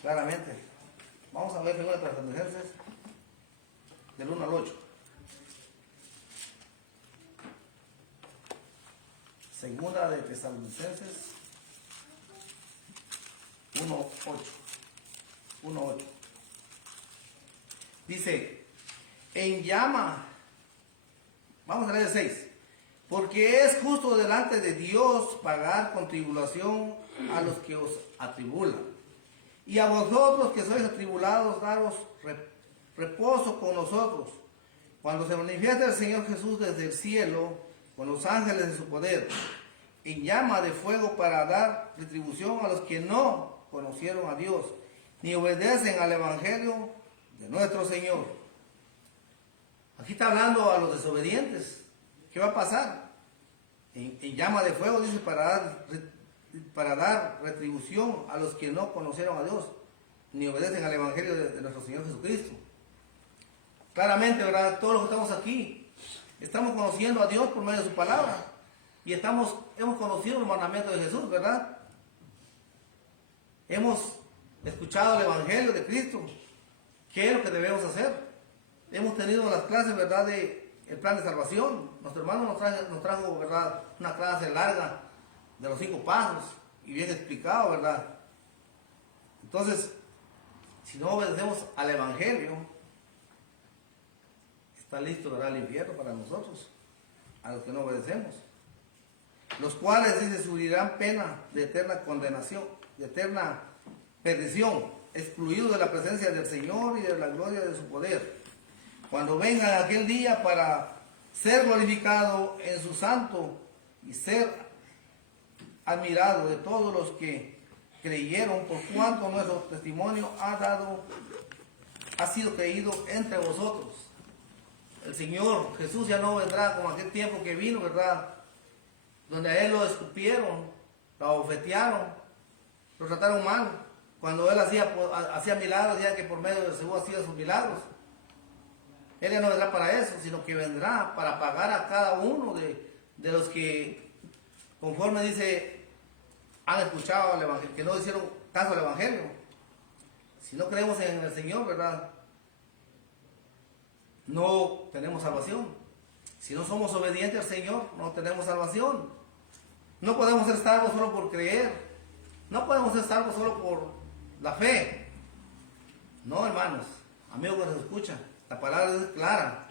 claramente. Vamos a ver 2 de Tesalonicenses del 1 al 8. 2 de Tesalonicenses 1:8. Dice, en llama. Vamos a leer el 6. Porque es justo delante de Dios pagar con tribulación a los que os atribulan. Y a vosotros que sois atribulados, daros reposo con nosotros, cuando se manifieste el Señor Jesús desde el cielo, con los ángeles de su poder, en llama de fuego para dar retribución a los que no conocieron a Dios, ni obedecen al Evangelio de nuestro Señor. Aquí está hablando a los desobedientes. ¿Qué va a pasar? En llama de fuego, dice, para dar retribución a los que no conocieron a Dios, ni obedecen al Evangelio de nuestro Señor Jesucristo. Claramente, ¿verdad? Todos los que estamos aquí, estamos conociendo a Dios por medio de su palabra. Y hemos conocido el mandamiento de Jesús, ¿verdad? Hemos escuchado el Evangelio de Cristo. ¿Qué es lo que debemos hacer? Hemos tenido las clases, ¿verdad?, de el plan de salvación. Nuestro hermano nos trajo, ¿verdad?, una clase larga de los 5 pasos y bien explicado, ¿verdad? Entonces, si no obedecemos al Evangelio, está listo, ¿verdad?, el infierno para nosotros, a los que no obedecemos. Los cuales, dice, sufrirán pena de eterna condenación, de eterna perdición, excluidos de la presencia del Señor y de la gloria de su poder, cuando venga aquel día para ser glorificado en su santo y ser admirado de todos los que creyeron, por cuanto nuestro testimonio ha sido creído entre vosotros. El Señor Jesús ya no vendrá como aquel tiempo que vino, ¿verdad?, donde a Él lo escupieron, lo abofetearon, lo trataron mal. Cuando Él hacía milagros, decía que por medio de Jesús hacía sus milagros. Él ya no vendrá para eso, sino que vendrá para pagar a cada uno de los que, conforme dice han escuchado el Evangelio, que no hicieron caso al Evangelio. Si no creemos en el Señor, ¿verdad? No tenemos salvación. Si no somos obedientes al Señor, no tenemos salvación. No podemos ser salvos solo por creer. No podemos ser salvos solo por la fe. No, hermanos, amigos que nos escuchan, la palabra es clara.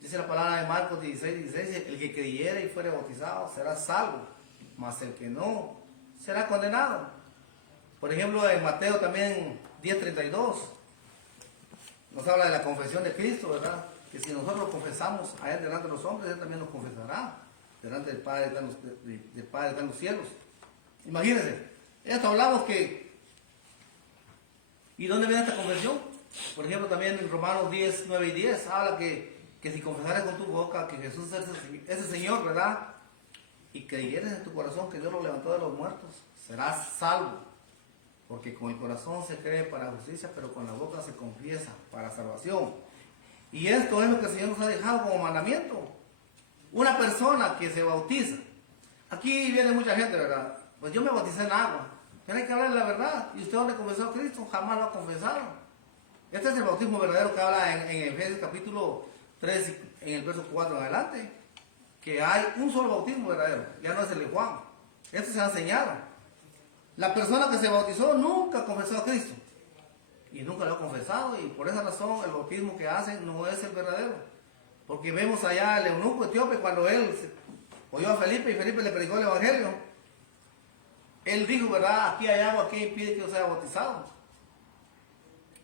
Dice la palabra de Marcos 16:16, el que creyera y fuere bautizado será salvo, mas el que no será condenado. Por ejemplo, en Mateo también 10:32 nos habla de la confesión de Cristo, ¿verdad? Que si nosotros confesamos a Él delante de los hombres, Él también nos confesará delante del Padre de los cielos. Imagínense, esto hablamos que... ¿Y dónde viene esta confesión? Por ejemplo, también en Romanos 10:9 y 10 habla que si confesaras con tu boca que Jesús es el Señor, ¿verdad? Y creyeres en tu corazón que Dios lo levantó de los muertos, serás salvo. Porque con el corazón se cree para justicia, pero con la boca se confiesa para salvación. Y esto es lo que el Señor nos ha dejado como mandamiento. Una persona que se bautiza. Aquí viene mucha gente, ¿verdad? Pues yo me bauticé en agua. Pero hay que hablar la verdad. ¿Y usted dónde confesó a Cristo? Jamás lo ha confesado. Este es el bautismo verdadero que habla en Efesios capítulo 3, en el verso 4 en adelante. Que hay un solo bautismo verdadero. Ya no es el de Juan. Esto se ha enseñado. La persona que se bautizó nunca confesó a Cristo. Y nunca lo ha confesado. Y por esa razón el bautismo que hacen no es el verdadero. Porque vemos allá al eunuco etíope cuando él oyó a Felipe y Felipe le predicó el evangelio. Él dijo, ¿verdad? Aquí hay agua, ¿qué impide que yo sea bautizado?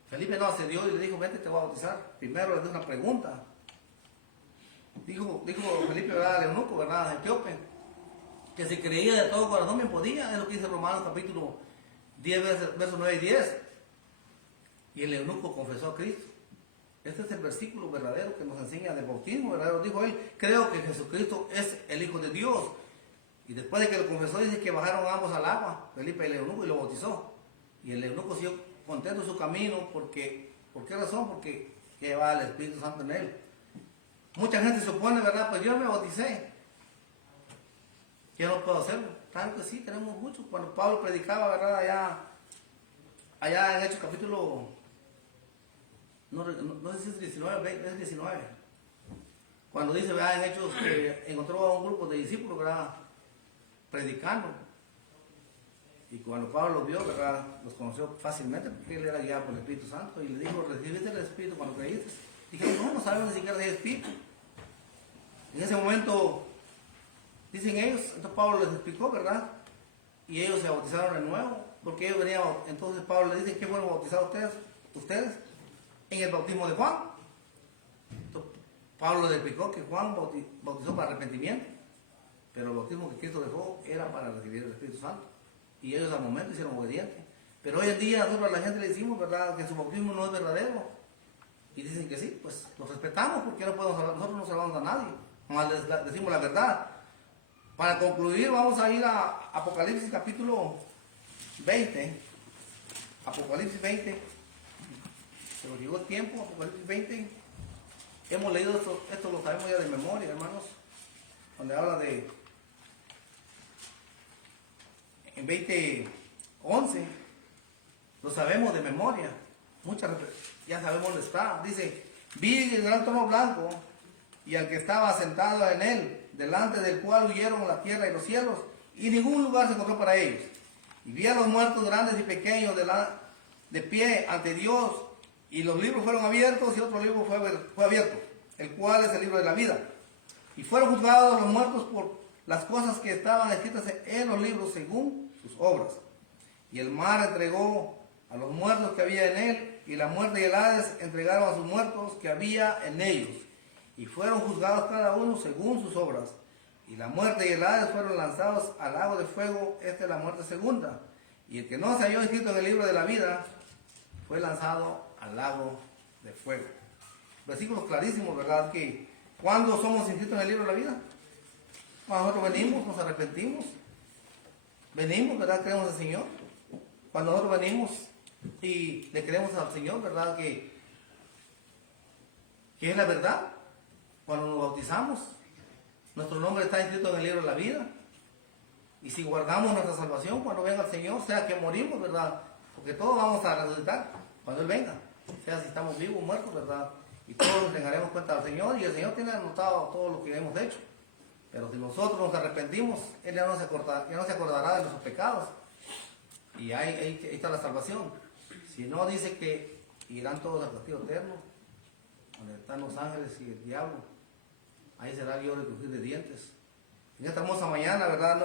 Felipe no accedió y le dijo, vente, te voy a bautizar. Primero le dio una pregunta. Dijo Felipe, ¿verdad? Al eunuco, ¿verdad? Etíope. Que si creía de todo corazón bien podía. Es lo que dice Romanos capítulo 10, versos 9 y 10. Y el eunuco confesó a Cristo. Este es el versículo verdadero que nos enseña del bautismo verdadero. Dijo él, creo que Jesucristo es el Hijo de Dios. Y después de que lo confesó, dice que bajaron ambos al agua, Felipe y el eunuco, y lo bautizó. Y el eunuco siguió contento en su camino, porque, ¿por qué razón? Porque lleva el Espíritu Santo en él. Mucha gente se opone, ¿verdad? Pues yo me bauticé. Yo no puedo hacerlo. Claro que sí, tenemos muchos. Cuando Pablo predicaba, ¿verdad? Allá en Hechos capítulo... No sé si es 19, es 19. Cuando dice, ¿verdad? En Hechos que encontró a un grupo de discípulos, ¿verdad? Predicando. Y cuando Pablo los vio, ¿verdad? Los conoció fácilmente porque él era guiado por el Espíritu Santo. Y le dijo, ¿recibiste el Espíritu cuando creíste? Dijeron, no sabemos ni siquiera de Espíritu. En ese momento, dicen ellos, entonces Pablo les explicó, ¿verdad? Y ellos se bautizaron de nuevo. Porque ellos venían, entonces Pablo les dice, ¿qué fueron bautizados ustedes? En el bautismo de Juan. Entonces, Pablo les explicó que Juan bautizó para arrepentimiento, pero el bautismo que Cristo dejó era para recibir el Espíritu Santo. Y ellos al momento hicieron obedientes. Pero hoy en día nosotros a la gente le decimos, ¿verdad?, que su bautismo no es verdadero. Y dicen que sí, pues los respetamos porque no podemos hablar, nosotros no salvamos a nadie. Más les decimos la verdad. Para concluir, vamos a ir a Apocalipsis capítulo 20. Apocalipsis 20. Se nos llegó el tiempo, Apocalipsis 20. Hemos leído esto lo sabemos ya de memoria, hermanos. Donde habla de... En 20:11 lo sabemos de memoria. Ya sabemos dónde está. Dice, vi el gran trono blanco y al que estaba sentado en él, delante del cual huyeron la tierra y los cielos, y ningún lugar se encontró para ellos. Y vi a los muertos grandes y pequeños de pie ante Dios, y los libros fueron abiertos, y otro libro fue abierto, el cual es el libro de la vida. Y fueron juzgados los muertos por las cosas que estaban escritas en los libros según sus obras. Y el mar entregó a los muertos que había en él, y la muerte y el Hades entregaron a sus muertos que había en ellos. Y fueron juzgados cada uno según sus obras. Y la muerte y el Hades fueron lanzados al lago de fuego. Esta es la muerte segunda. Y el que no se halló escrito en el libro de la vida fue lanzado al lago de fuego. Versículos clarísimos, ¿verdad? Que cuando somos inscritos en el libro de la vida, cuando nosotros venimos, nos arrepentimos, venimos, ¿verdad? Creemos al Señor. Cuando nosotros venimos y le creemos al Señor, ¿verdad? Que es la verdad. Cuando nos bautizamos, nuestro nombre está inscrito en el libro de la vida. Y si guardamos nuestra salvación cuando venga el Señor, sea que morimos, ¿verdad? Porque todos vamos a resucitar cuando Él venga, sea si estamos vivos o muertos, ¿verdad? Y todos nos daremos cuenta al Señor, y el Señor tiene anotado todo lo que hemos hecho. Pero si nosotros nos arrepentimos, Él ya no se acordará de nuestros pecados. Y ahí está la salvación. Si no, dice que irán todos al castigo eterno, donde están los ángeles y el diablo. Ahí será el lloro y crujir de dientes. En esta hermosa mañana, ¿verdad?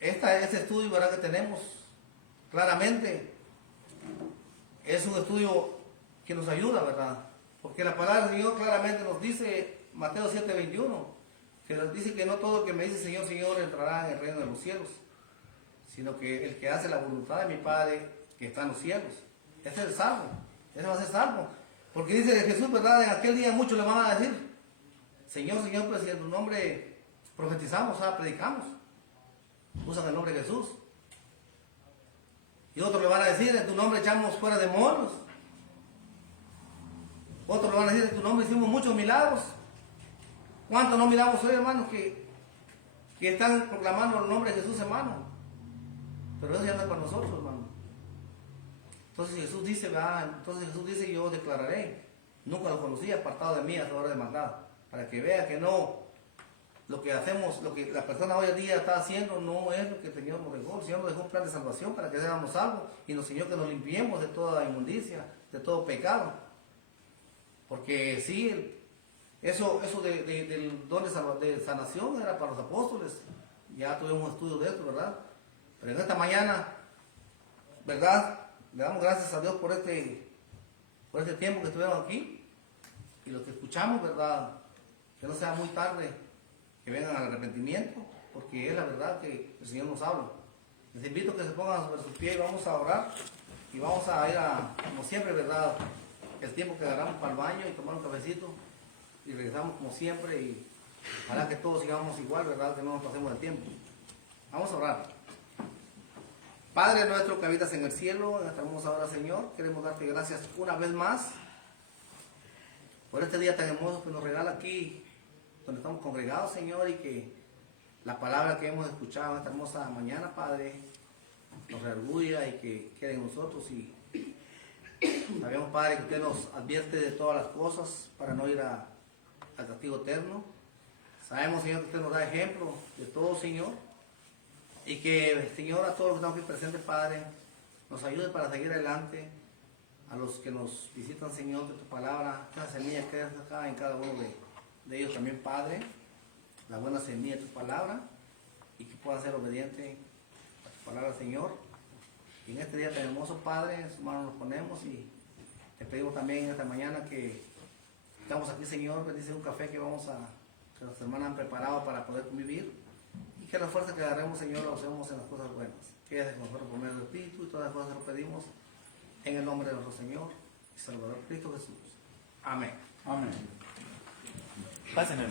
Este estudio, ¿verdad? Que tenemos claramente es un estudio que nos ayuda, ¿verdad? Porque la palabra del Señor claramente nos dice, Mateo 7:21, que nos dice que no todo el que me dice Señor, Señor entrará en el reino de los cielos, sino que el que hace la voluntad de mi Padre que está en los cielos. Ese es el salvo, ese va a ser salvo. Porque dice que Jesús, ¿verdad? En aquel día muchos le van a decir, Señor, Señor, pues si en tu nombre profetizamos, predicamos, usan el nombre de Jesús. Y otros le van a decir, en tu nombre echamos fuera demonios. Otros le van a decir, en tu nombre hicimos muchos milagros. ¿Cuántos no miramos hoy, hermanos, que están proclamando el nombre de Jesús, hermano? Pero eso ya no es para nosotros, hermano. Entonces Jesús dice, yo declararé, nunca lo conocí, apartado de mí, a hora de maldad. Para que vea que no, lo que hacemos, lo que la persona hoy en día está haciendo no es lo que el Señor nos dejó. El Señor nos dejó un plan de salvación para que seamos salvos y nos enseñó que nos limpiemos de toda inmundicia, de todo pecado. Porque sí, eso del don de sanación era para los apóstoles. Ya tuvimos un estudio de esto, ¿verdad? Pero en esta mañana, ¿verdad? Le damos gracias a Dios por este tiempo que estuvieron aquí. Y lo que escuchamos, ¿verdad? Que no sea muy tarde, que vengan al arrepentimiento, porque es la verdad que el Señor nos habla. Les invito a que se pongan sobre sus pies y vamos a orar. Y vamos a ir como siempre, ¿verdad? El tiempo que agarramos para el baño y tomar un cafecito. Y regresamos como siempre y hará que todos sigamos igual, ¿verdad? Que no nos pasemos el tiempo. Vamos a orar. Padre nuestro que habitas en el cielo, en esta hermosa hora, Señor, queremos darte gracias una vez más por este día tan hermoso que nos regala aquí, donde estamos congregados, Señor, y que la palabra que hemos escuchado en esta hermosa mañana, Padre, nos reargulla y que quede en nosotros. Y sabemos, Padre, que usted nos advierte de todas las cosas para no ir al castigo eterno. Sabemos, Señor, que usted nos da ejemplo de todo, Señor, y que, Señor, a todos los que estamos aquí presentes, Padre, nos ayude para seguir adelante. A los que nos visitan, Señor, de tu palabra, que la semilla quede acá en cada uno de ellos también, Padre, la buena semilla de tu palabra, y que puedan ser obedientes a tu palabra, Señor. Y en este día tan hermoso, Padre, en sus manos nos ponemos y te pedimos también en esta mañana que estamos aquí, Señor, bendice un café que que las hermanas han preparado para poder convivir, y que la fuerza que agarremos, Señor, la usemos en las cosas buenas. Quédate con nosotros por medio del Espíritu, y todas las cosas lo pedimos en el nombre de nuestro Señor y Salvador Cristo Jesús. Amén. Amén. Pásenme.